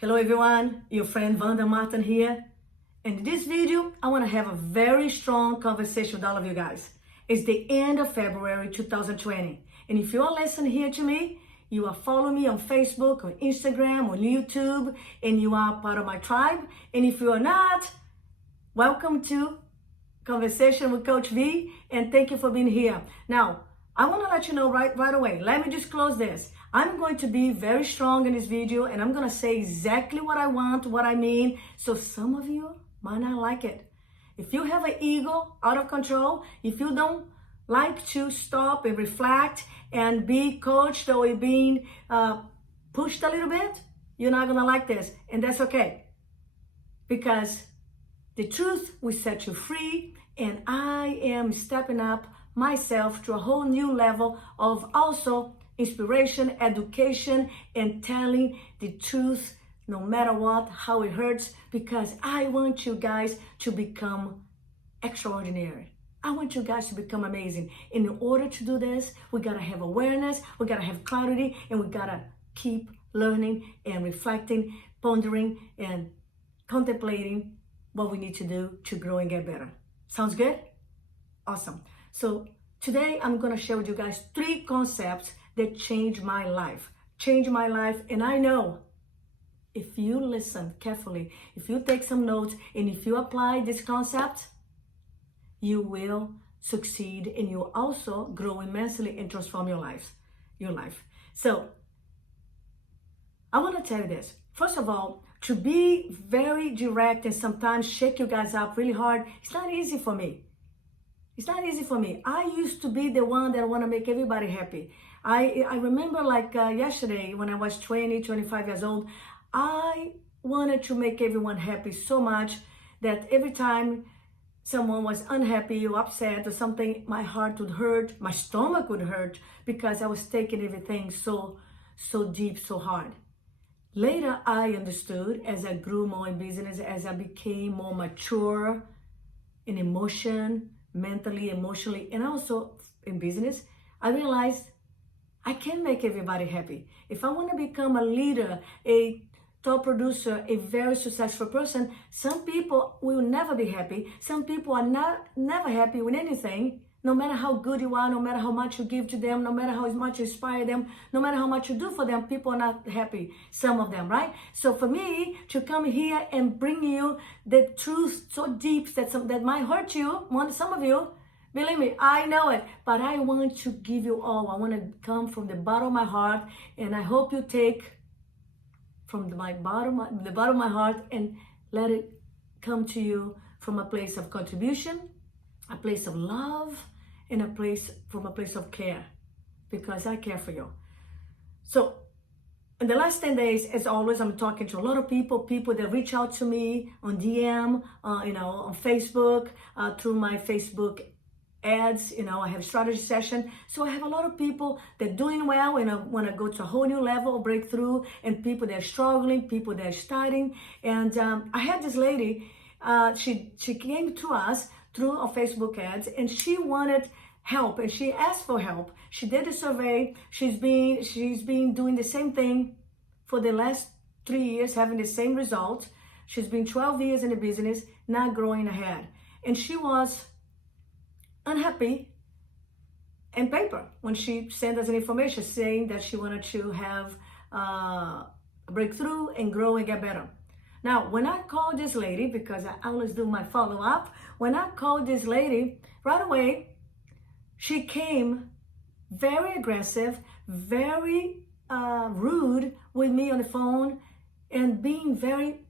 Hello everyone, your friend Wanda Martin here. In this video, I want to have a very strong conversation with all of you guys. It's the end of February 2020. And if you are listening here to me, you are following me on Facebook, on Instagram, on YouTube, and you are part of my tribe. And if you are not, welcome to Conversation with Coach V, and thank you for being here. Now, I want to let you know right away. Let me just close this. I'm going to be very strong in this video, and I'm going to say exactly what I want, what I mean. So some of you might not like it. If you have an ego out of control, if you don't like to stop and reflect and be coached or being pushed a little bit, you're not going to like this. And that's okay. Because the truth will set you free, and I am stepping up myself to a whole new level of also inspiration, education, and telling the truth no matter what, how it hurts, because I want you guys to become extraordinary. I want you guys to become amazing. In order to do this, we gotta have awareness, we gotta have clarity, and we gotta keep learning and reflecting, pondering, and contemplating what we need to do to grow and get better. Sounds good? Awesome. So today I'm gonna share with you guys 3 concepts that changed my life. And I know if you listen carefully, if you take some notes, and if you apply this concept, you will succeed, and you also grow immensely and transform your life. So I want to tell you this. First of all, to be very direct and sometimes shake you guys up really hard, it's not easy for me. I used to be the one that want to make everybody happy. I remember like yesterday when I was 25 years old, I wanted to make everyone happy so much that every time someone was unhappy or upset or something, my heart would hurt, my stomach would hurt, because I was taking everything so deep, so hard. Later, I understood as I grew more in business, as I became more mature in emotion, mentally, emotionally, and also in business, I realized I can make everybody happy. If I want to become a leader, a top producer, a very successful person, some people will never be happy. Some people are never happy with anything, no matter how good you are, no matter how much you give to them, no matter how much you inspire them, no matter how much you do for them, people are not happy, some of them, right? So for me to come here and bring you the truth so deep that might hurt you, some of you, believe me, I know it, but I want to give you all. I want to come from the bottom of my heart, and I hope you take from the bottom of my heart and let it come to you from a place of contribution, a place of love, and from a place of care, because I care for you. So in the last 10 days, as always, I'm talking to a lot of people that reach out to me on DM, on Facebook, through my Facebook ads, I have strategy session. So I have a lot of people that are doing well and want to go to a whole new level, breakthrough, and people that are struggling, people that are starting. And I had this lady, she came to us through our Facebook ads, and she wanted help, and she asked for help. She did a survey. She's been doing the same thing for the last 3 years, having the same result. She's been 12 years in the business, not growing ahead. And she was unhappy in paper when she sent us an information saying that she wanted to have a breakthrough and grow and get better. Now, when I called this lady, because I always do my follow-up, when I called this lady, right away, she came very aggressive, very rude with me on the phone, and being very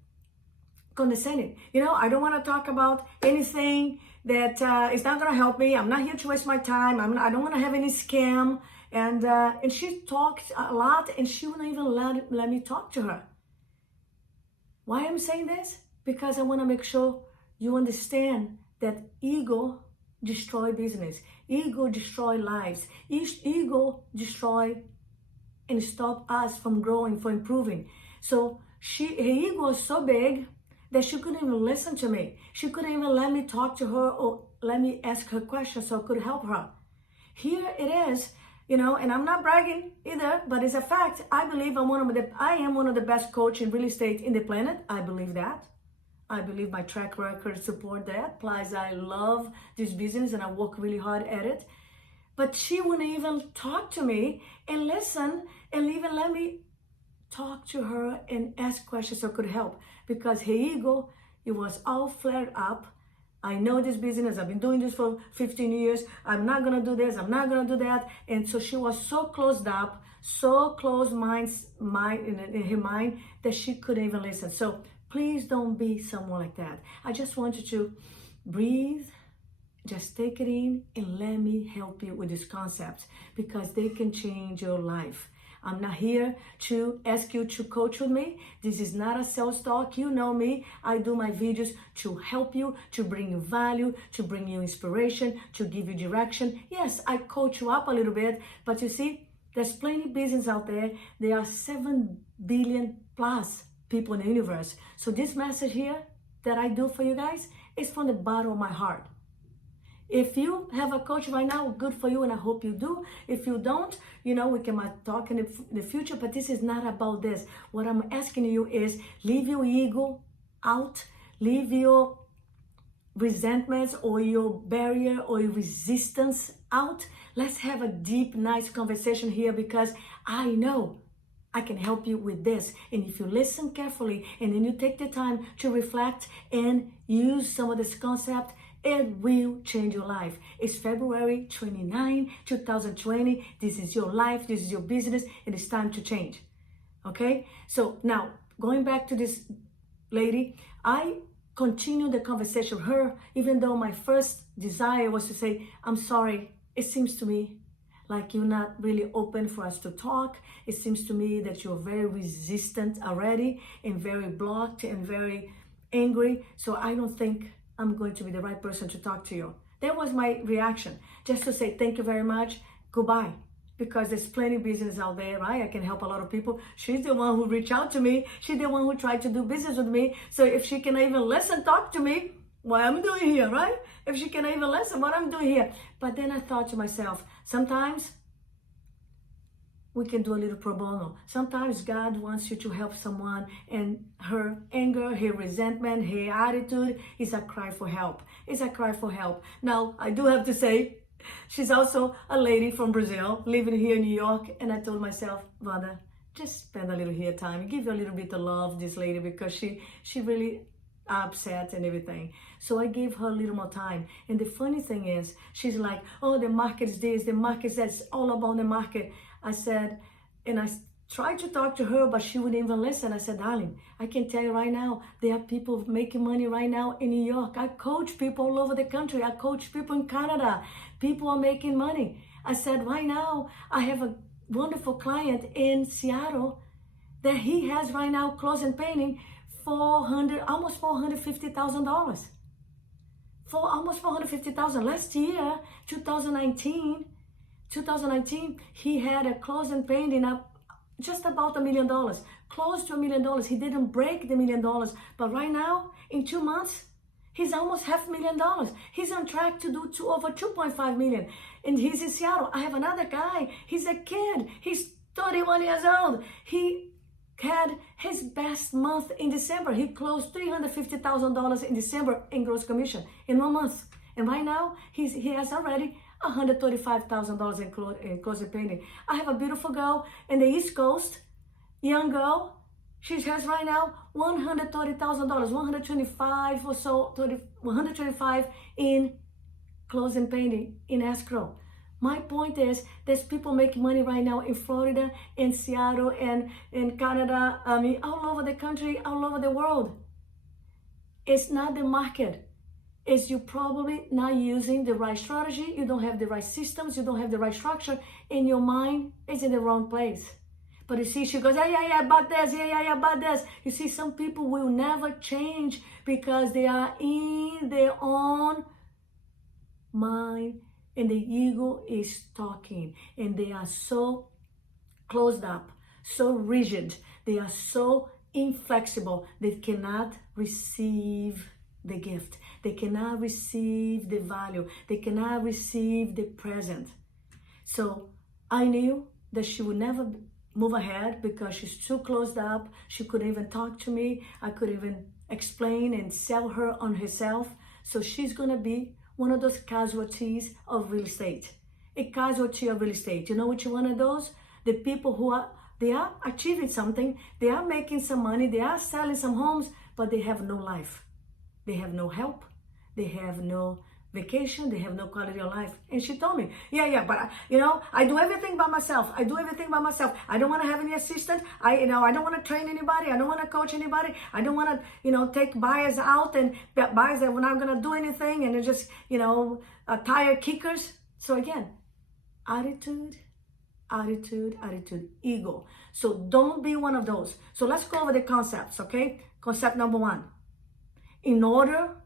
condescending. I don't want to talk about anything that is not going to help me. I'm not here to waste my time. I don't want to have any scam. And she talked a lot, and she wouldn't even let me talk to her. Why I'm saying this? Because I want to make sure you understand that ego destroy business. Ego destroy lives. Ego destroy and stop us from growing, from improving. So her ego was so big that she couldn't even listen to me. She couldn't even let me talk to her or let me ask her questions so I could help her. Here it is, And I'm not bragging either, but it's a fact. I believe I am one of the best coach in real estate in the planet. I believe that. I believe my track record support that. Plus, I love this business and I work really hard at it. But she wouldn't even talk to me and listen and even let me talk to her and ask questions so I could help, because her ego, it was all flared up. I know this business, I've been doing this for 15 years, I'm not gonna do this, I'm not gonna do that. And so she was so closed up, so closed in her mind that she couldn't even listen. So please don't be someone like that. I just want you to breathe, just take it in, and let me help you with this concept, because they can change your life. I'm not here to ask you to coach with me. This is not a sales talk. You know me. I do my videos to help you, to bring you value, to bring you inspiration, to give you direction. Yes, I coach you up a little bit, but you see, there's plenty of business out there. There are 7 billion plus people in the universe. So this message here that I do for you guys is from the bottom of my heart. If you have a coach right now, good for you, and I hope you do. If you don't, we can talk in the future, but this is not about this. What I'm asking you is leave your ego out, leave your resentments or your barrier or your resistance out. Let's have a deep, nice conversation here, because I know I can help you with this. And if you listen carefully and then you take the time to reflect and use some of this concept, it will change your life. It's February 29, 2020. This is your life, this is your business, and it's time to change. Okay? So now, going back to this lady, I continued the conversation with her, even though my first desire was to say, I'm sorry, it seems to me like you're not really open for us to talk. It seems to me that you're very resistant already and very blocked and very angry. So I don't think I'm going to be the right person to talk to you. That was my reaction, just to say thank you very much, goodbye. Because there's plenty of business out there, right? I can help a lot of people. She's the one who reached out to me. She's the one who tried to do business with me. So if she can even listen, talk to me, what I'm doing here, right? If she can even listen, what I'm doing here. But then I thought to myself, sometimes we can do a little pro bono. Sometimes God wants you to help someone, and her anger, her resentment, her attitude is a cry for help. It's a cry for help. Now, I do have to say, she's also a lady from Brazil, living here in New York, and I told myself, Wanda, just spend a little here time, give her a little bit of love, this lady, because she really upset and everything. So I gave her a little more time. And the funny thing is, she's like, oh, the market is this, the market is that, it's all about the market. I said, and I tried to talk to her, but she wouldn't even listen. I said, darling, I can tell you right now, there are people making money right now in New York. I coach people all over the country. I coach people in Canada. People are making money. I said, right now, I have a wonderful client in Seattle that he has right now closing painting almost $450,000. For almost $450,000. Last year, 2019, he had a closing painting up just about $1 million, close to $1 million. He didn't break the $1 million, but right now, in 2 months, he's almost $500,000. He's on track to do over 2.5 million. And he's in Seattle. I have another guy. He's a kid. He's 31 years old. He had his best month in December. He closed $350,000 in December in gross commission in 1 month. And right now, he has already $135,000 in closing painting. I have a beautiful girl in the East Coast, young girl. She has right now $130,000, 125 or so, 125 in closing painting in escrow. My point is, there's people making money right now in Florida, in Seattle, and in Canada, all over the country, all over the world. It's not the market. It's you probably not using the right strategy. You don't have the right systems. You don't have the right structure. And your mind is in the wrong place. But you see, she goes, yeah, about this, yeah, about this. You see, some people will never change because they are in their own mind. And the ego is talking, and they are so closed up, so rigid, they are so inflexible, they cannot receive the gift, they cannot receive the value, they cannot receive the present. So I knew that she would never move ahead because she's too closed up. She couldn't even talk to me. I couldn't even explain and sell her on herself. So she's gonna be one of those casualties of real estate. A casualty of real estate. You know which one of those? The people who they are achieving something, they are making some money, they are selling some homes, but they have no life. They have no help. They have no vacation. They have no quality of life. And she told me, but I do everything by myself. I do everything by myself. I don't want to have any assistant. I don't want to train anybody. I don't want to coach anybody. I don't want to, take buyers out and buyers that were not going to do anything and they're just, tire kickers. So again, attitude, ego. So don't be one of those. So let's go over the concepts, okay? Concept number 1. In order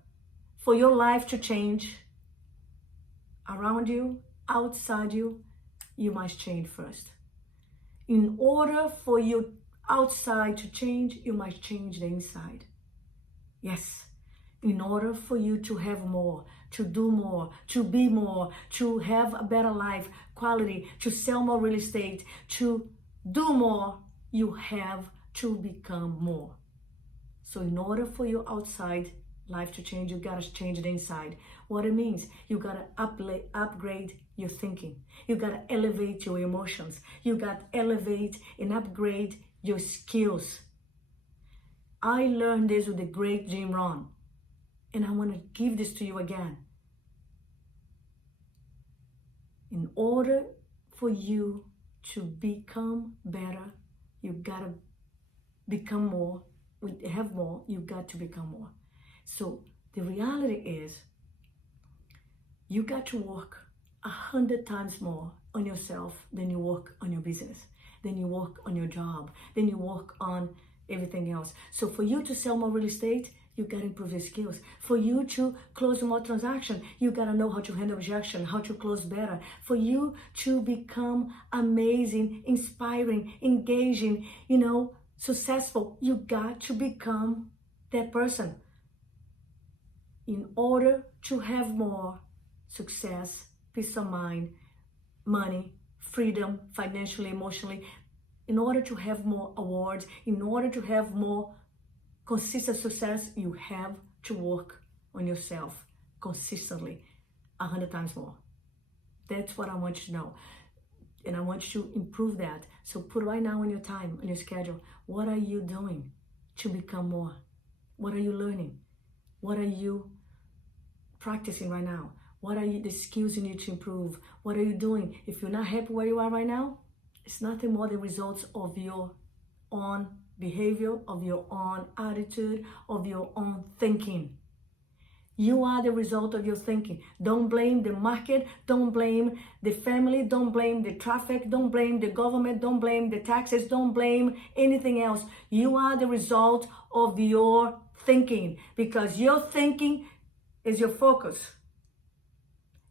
for your life to change around you, outside you, you must change first. In order for your outside to change, you must change the inside. Yes. In order for you to have more, to do more, to be more, to have a better life, quality, to sell more real estate, to do more, you have to become more. So in order for your outside life to change, you gotta change the inside. What it means, you gotta upgrade your thinking. You gotta elevate your emotions. You gotta elevate and upgrade your skills. I learned this with the great Jim Rohn. And I want to give this to you again. In order for you to become better, you gotta become more. Have more, you got to become more. So the reality is, you got to work 100 times more on yourself than you work on your business, than you work on your job, than you work on everything else. So for you to sell more real estate, you got to improve your skills. For you to close more transactions, you got to know how to handle rejection, how to close better. For you to become amazing, inspiring, engaging, successful, you got to become that person. In order to have more success, peace of mind, money, freedom, financially, emotionally, in order to have more awards, in order to have more consistent success, you have to work on yourself consistently 100 times more. That's what I want you to know. And I want you to improve that. So put right now in your time, on your schedule, what are you doing to become more? What are you learning? What are you practicing right now? What are the skills you need to improve? What are you doing? If you're not happy where you are right now, it's nothing more than results of your own behavior, of your own attitude, of your own thinking. You are the result of your thinking. Don't blame the market. Don't blame the family. Don't blame the traffic. Don't blame the government. Don't blame the taxes. Don't blame anything else. You are the result of your thinking, because your thinking is your focus.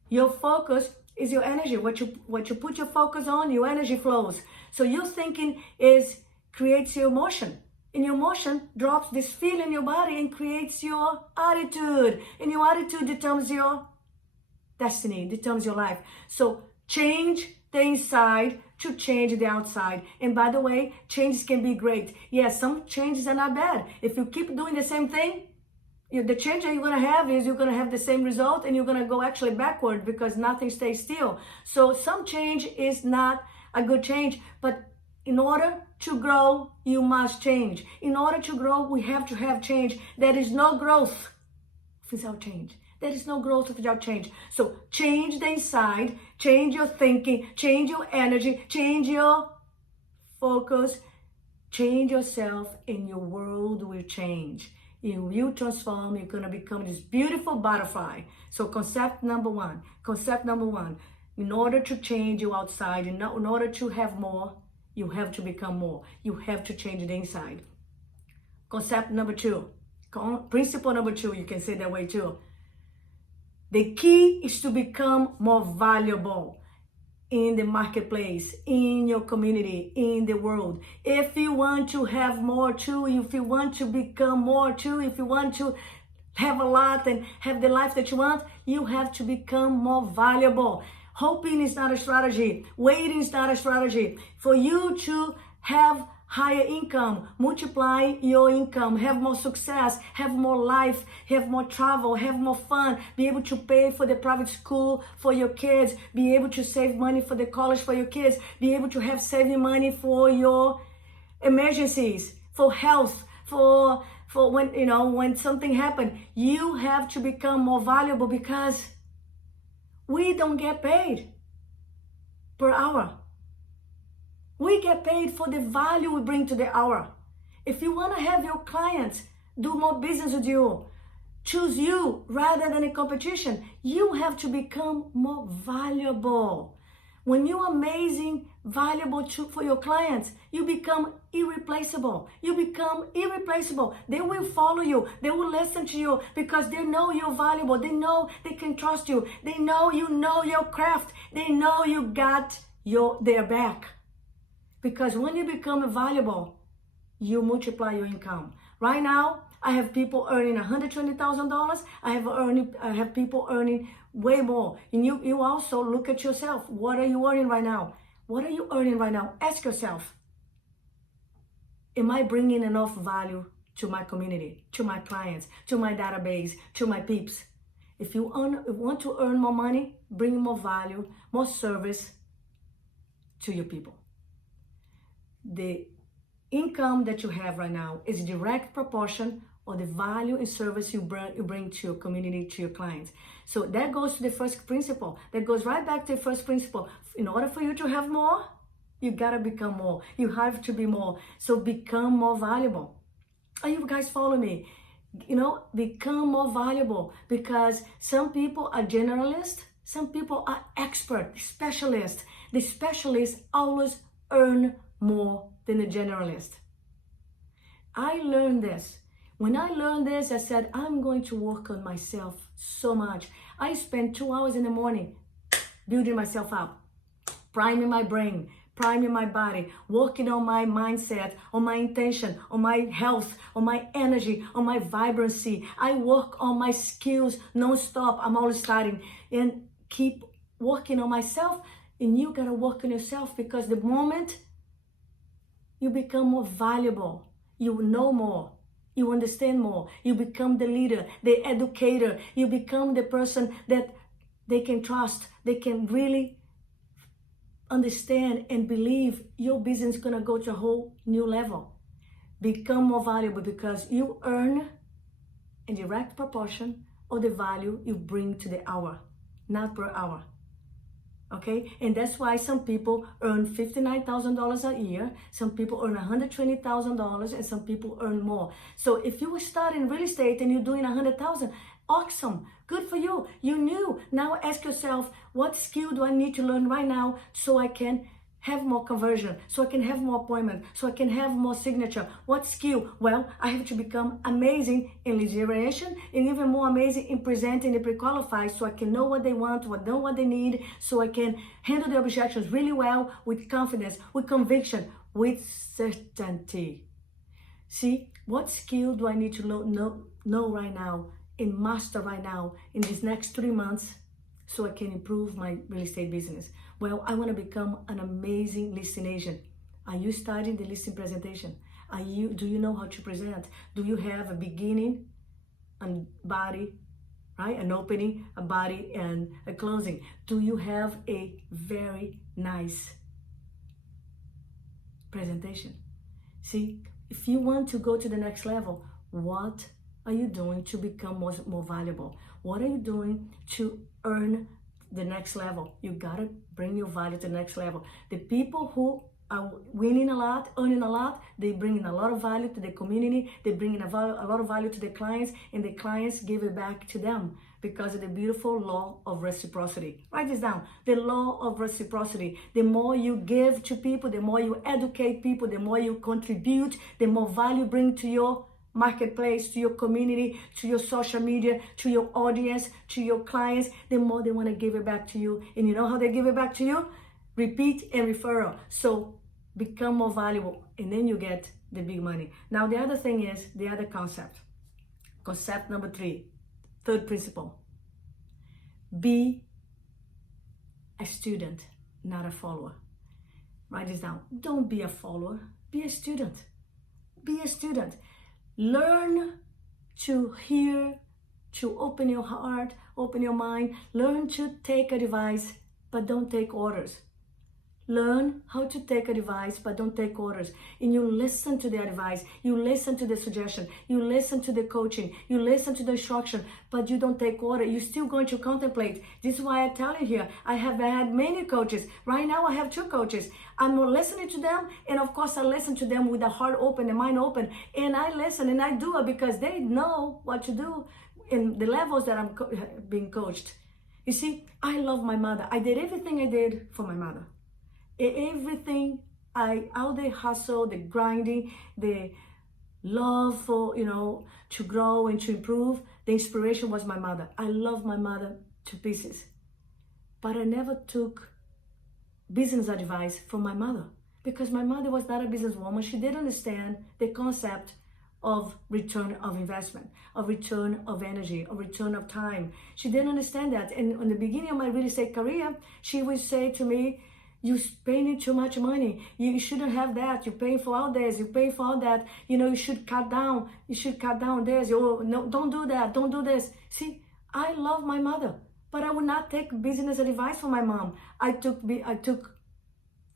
Your focus is your energy. What you put your focus on, your energy flows. So your thinking creates your emotion. And your emotion drops this feel in your body and creates your attitude. And your attitude determines your destiny, determines your life. So change the inside to change the outside. And by the way, changes can be great. Yes, some changes are not bad. If you keep doing the same thing, the change that you're going to have is you're going to have the same result, and you're going to go actually backward because nothing stays still. So some change is not a good change, but in order to grow, you must change. In order to grow, we have to have change. There is no growth without change. There is no growth without change. So change the inside, change your thinking, change your energy, change your focus, change yourself, and your world will change. You will transform. You're going to become this beautiful butterfly. So concept number one, in order to change your outside, in order to have more, you have to become more. You have to change the inside. Concept number 2, principle number 2, you can say that way too. The key is to become more valuable in the marketplace, in your community, in the world. If you want to have more too, if you want to become more too, if you want to have a lot and have the life that you want, you have to become more valuable. Hoping is not a strategy. Waiting is not a strategy. For you to have higher income, multiply your income, have more success, have more life, have more travel, have more fun, be able to pay for the private school for your kids, be able to save money for the college for your kids, be able to have saving money for your emergencies, for health, for when, you know, when something happened. You have to become more valuable, because we don't get paid per hour. We get paid for the value we bring to the hour. If you want to have your clients do more business with you, choose you rather than a competition, you have to become more valuable. When you're amazing, valuable for your clients, you become irreplaceable. You become irreplaceable. They will follow you. They will listen to you because they know you're valuable. They know they can trust you. They know you know your craft. They know you got their back. Because when you become valuable, you multiply your income. Right now, I have people earning $120,000. I have people earning way more. And you also look at yourself. What are you earning right now? What are you earning right now? Ask yourself, am I bringing enough value to my community, to my clients, to my database, to my peeps? If you want to earn more money, bring more value, more service to your people. The income that you have right now is a direct proportion of the value and service you bring to your community, to your clients. So that goes to the first principle. That goes right back to the first principle. In order for you to have more, you gotta become more. You have to be more. So become more valuable. Are you guys following me? You know, become more valuable, because some people are generalists, some people are expert, specialists. The specialists always earn more than a generalist. I learned this. When I learned this, I said, I'm going to work on myself so much. I spend 2 hours in the morning building myself up, priming my brain, priming my body, working on my mindset, on my intention, on my health, on my energy, on my vibrancy. I work on my skills non-stop. I'm always starting and keep working on myself. And you gotta work on yourself, because the moment you become more valuable, you know more, you understand more, you become the leader, the educator, you become the person that they can trust, they can really understand and believe your business is gonna go to a whole new level. Become more valuable, because you earn in direct proportion of the value you bring to the hour, not per hour. Okay, and that's why some people earn $59,000 a year, some people earn $120,000, and some people earn more. So if you were starting real estate and you're doing $100,000, awesome, good for you. You knew. Now ask yourself, what skill do I need to learn right now so I can have more conversion, so I can have more appointment, so I can have more signature? What skill? Well, I have to become amazing in lead generation, and even more amazing in presenting the pre-qualified, so I can know what they want, know what they need, so I can handle the objections really well, with confidence, with conviction, with certainty. See, what skill do I need to know right now and master right now in these next 3 months so I can improve my real estate business? Well, I want to become an amazing listing agent. Are you studying the listing presentation? Do you know how to present? Do you have a beginning and body, right? An opening, a body, and a closing? Do you have a very nice presentation? See, if you want to go to the next level, what are you doing to become more valuable? What are you doing to earn the next level? You gotta bring your value to the next level. The people who are winning a lot, earning a lot, they bring in a lot of value to the community, they bring in a lot of value to the clients, and the clients give it back to them because of the beautiful law of reciprocity. Write this down, the law of reciprocity. The more you give to people, the more you educate people, the more you contribute, the more value you bring to your marketplace, to your community, to your social media, to your audience, to your clients, the more they want to give it back to you. And you know how they give it back to you? Repeat and referral. So become more valuable, and then you get the big money. Now the other thing is the other concept. Concept number 3, third principle. Be a student, not a follower. Write this down. Don't be a follower, be a student. Be a student. Learn to hear, to open your heart, open your mind. Learn to take advice, but don't take orders. Learn how to take advice, but don't take orders. And you listen to the advice, you listen to the suggestion, you listen to the coaching, you listen to the instruction, but you don't take order. You're still going to contemplate. This is why I tell you here, I have had many coaches. Right now I have 2 coaches. I'm listening to them, and of course I listen to them with the heart open, the mind open, and I listen and I do it because they know what to do in the levels that I'm being coached. You see, I love my mother. I did everything I did for my mother. Everything, all the hustle, the grinding, the love for, to grow and to improve, the inspiration was my mother. I love my mother to pieces. But I never took business advice from my mother because my mother was not a businesswoman. She didn't understand the concept of return of investment, of return of energy, of return of time. She didn't understand that. And in the beginning of my real estate career, she would say to me, "You're spending too much money. You shouldn't have that. You're paying for all this. You pay for all that. You should cut down. You should cut down this. Oh, no, don't do that. Don't do this." See, I love my mother, but I would not take business advice from my mom. I took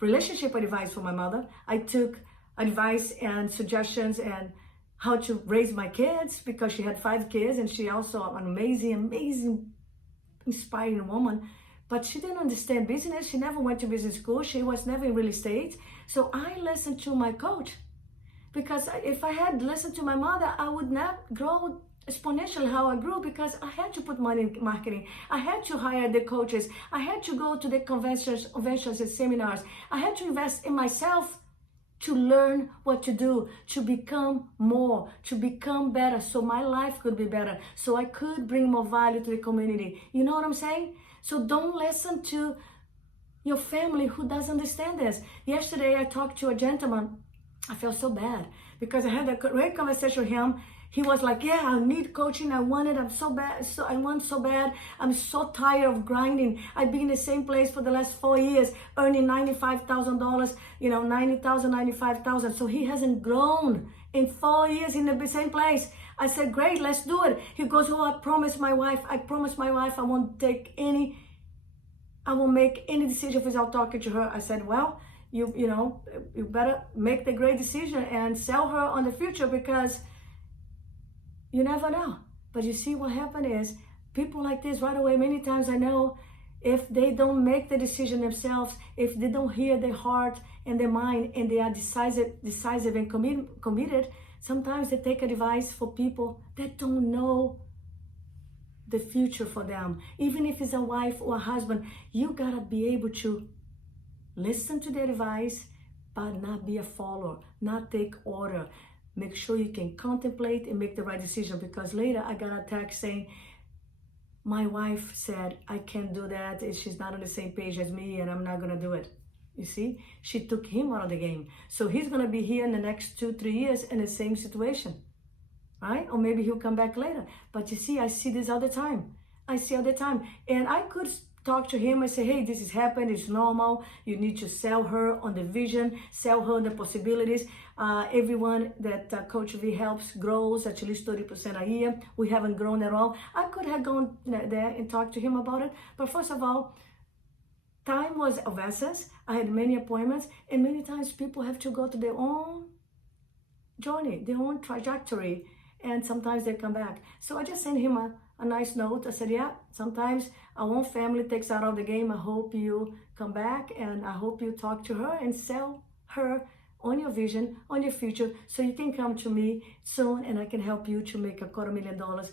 relationship advice from my mother. I took advice and suggestions and how to raise my kids because she had 5 kids and she also an amazing, inspiring woman. But she didn't understand business. She never went to business school. She was never in real estate. So I listened to my coach because if I had listened to my mother, I would not grow exponentially how I grew because I had to put money in marketing. I had to hire the coaches. I had to go to the conventions and seminars. I had to invest in myself to learn what to do, to become more, to become better so my life could be better, so I could bring more value to the community. You know what I'm saying? So don't listen to your family who doesn't understand this. Yesterday, I talked to a gentleman. I felt so bad because I had a great conversation with him. He was like, "Yeah, I need coaching. I want it. I want so bad. I'm so tired of grinding. I've been in the same place for the last 4 years, earning $95,000, $90,000, $95,000. So he hasn't grown in 4 years in the same place. I said, "Great, let's do it." He goes, "Oh, I promised my wife I won't make any decision without talking to her." I said, "Well, you better make the great decision and sell her on the future because you never know." But you see what happened is people like this right away, many times I know if they don't make the decision themselves, if they don't hear their heart and their mind and they are decisive and committed, sometimes they take advice for people that don't know the future for them. Even if it's a wife or a husband, you gotta be able to listen to the advice, but not be a follower, not take order. Make sure you can contemplate and make the right decision because later I got a text saying, "My wife said I can't do that. She's not on the same page as me and I'm not gonna do it." You see, she took him out of the game. So he's gonna be here in the next 2-3 years in the same situation, right? Or maybe he'll come back later. But you see, I see this all the time. And I could talk to him and say, "Hey, this has happened. It's normal. You need to sell her on the vision, sell her on the possibilities." Everyone that Coach V helps grows at least 30% a year. We haven't grown at all. I could have gone there and talked to him about it. But first of all, time was of essence. I had many appointments, and many times people have to go to their own journey, their own trajectory, and sometimes they come back. So I just sent him a nice note. I said, "Yeah, sometimes our own family takes out of the game. I hope you come back, and I hope you talk to her and sell her on your vision, on your future, so you can come to me soon and I can help you to make $250,000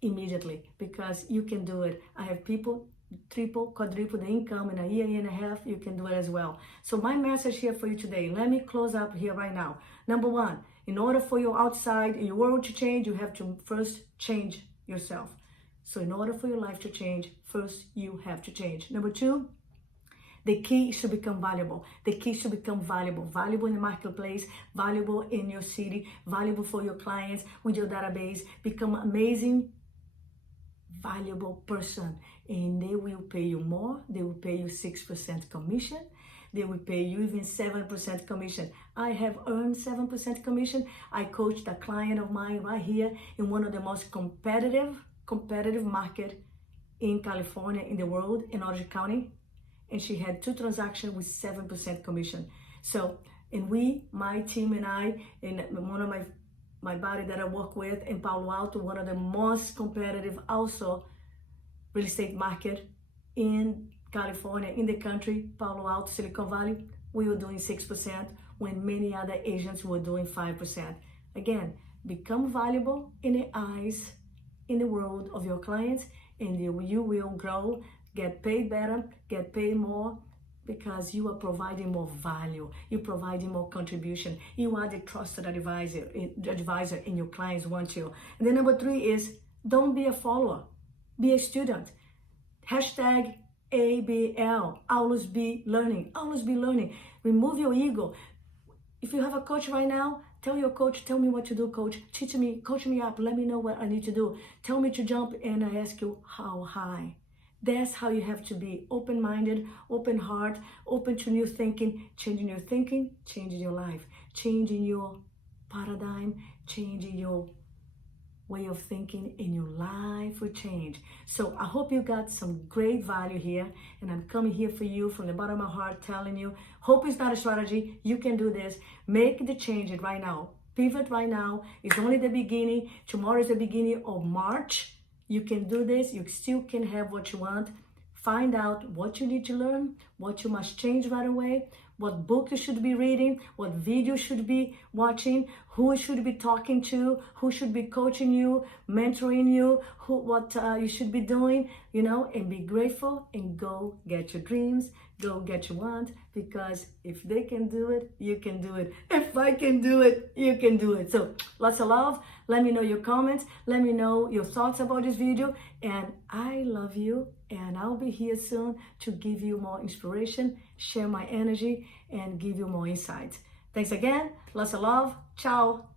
immediately because you can do it. I have people triple, quadruple the income in a year and a half. You can do it as well." So my message here for you today, let me close up here right now. Number one, in order for your outside and your world to change, you have to first change yourself. So in order for your life to change, first you have to change. Number two, the key is to become valuable. The key is to become valuable. Valuable in the marketplace, valuable in your city, valuable for your clients with your database. Become amazing valuable person, and they will pay you more. They will pay you 6% commission. They will pay you even 7% commission. I have earned 7% commission. I coached a client of mine right here in one of the most competitive market in California, in the world, in Orange County, and she had 2 transactions with 7% commission. So, and my team and I, and one of my buddy that I work with in Palo Alto, one of the most competitive also real estate market in California, in the country, Palo Alto, Silicon Valley, we were doing 6% when many other agents were doing 5%. Again, become valuable in the eyes, in the world of your clients, and you will grow, get paid better, get paid more, because you are providing more value, you're providing more contribution, you are the trusted advisor and your clients want you. And then number 3 is, don't be a follower, be a student. Hashtag ABL, always be learning, always be learning. Remove your ego. If you have a coach right now, tell your coach, tell me what to do, coach. Teach me, coach me up, let me know what I need to do. Tell me to jump, and I ask you how high. That's how you have to be, open-minded, open heart, open to new thinking, changing your thinking, changing your life, changing your paradigm, changing your way of thinking, in your life will change. So I hope you got some great value here, and I'm coming here for you from the bottom of my heart, telling you, hope is not a strategy. You can do this. Make the change right now. Pivot right now. It's only the beginning. Tomorrow is the beginning of March. You can do this. You still can have what you want. Find out what you need to learn, what you must change right away, what book you should be reading, what video you should be watching, who you should be talking to, who should be coaching you, mentoring you, what you should be doing, and be grateful and go get your dreams, go get your want, because if they can do it, you can do it. If I can do it, you can do it. So lots of love. Let me know your comments. Let me know your thoughts about this video, and I love you, and I'll be here soon to give you more inspiration, share my energy, and give you more insights. Thanks again. Lots of love. Ciao.